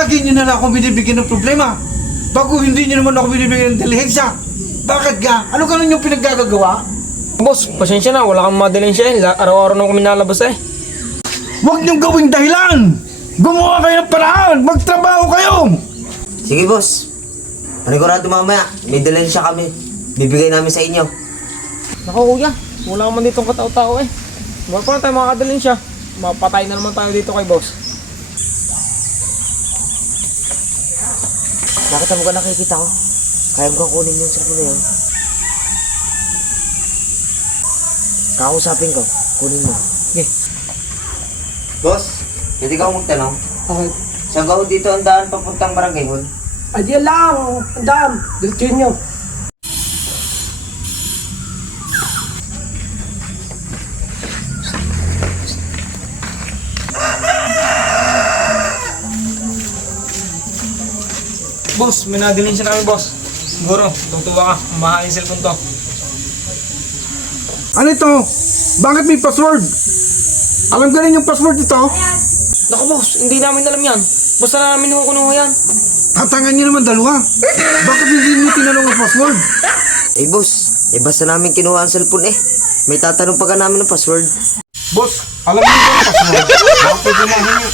Lagi nyo na lang ako binibigyan ng problema. Bago hindi nyo naman ako binibigyan ng dilihensya. Bakit ga? Ano ganun yung pinaggagawa? Boss, pasensya na, wala kang madaling siya eh. Araw-araw na kami nalabas eh. Huwag niyong gawing dahilan! Gumawa kayo ng paraan! Magtrabaho kayo! Sige, boss. Panigurado mamaya, may dilensya kami. Bibigay namin sa inyo. Naku kuya, wala ka man ditong katao-tao eh. Huwag pa na tayo makakadalhin siya. Mapatay na naman tayo dito kay boss. Bakit mo ka nakikita ko? Kaya mo kang kunin yung cellphone na yun. Kakausapin ko, kunin mo. Okay. Boss, pwede ka akong magtanong? Okay. Saan ka ho dito ang daan papuntang barangay hall? Adiyan lang, ang dam. Diretsuhin nyo. Boss, may nadalhin siya namin boss. Siguro, tutuwa ka. Mahain yung cellphone to. Ano ito? Bakit may password? Alam ka rin yung password nito? Naku boss, hindi namin alam yan. Basta na namin kukunuha yan. Tatangan niyo naman dalawa. Bakit hindi niyo tinanong ang password? Eh boss, basta namin kinuha ang cellphone eh. May tatanong pa ka namin ng password. Boss, alam niyo ba ang password? Bakit pwede mahingi?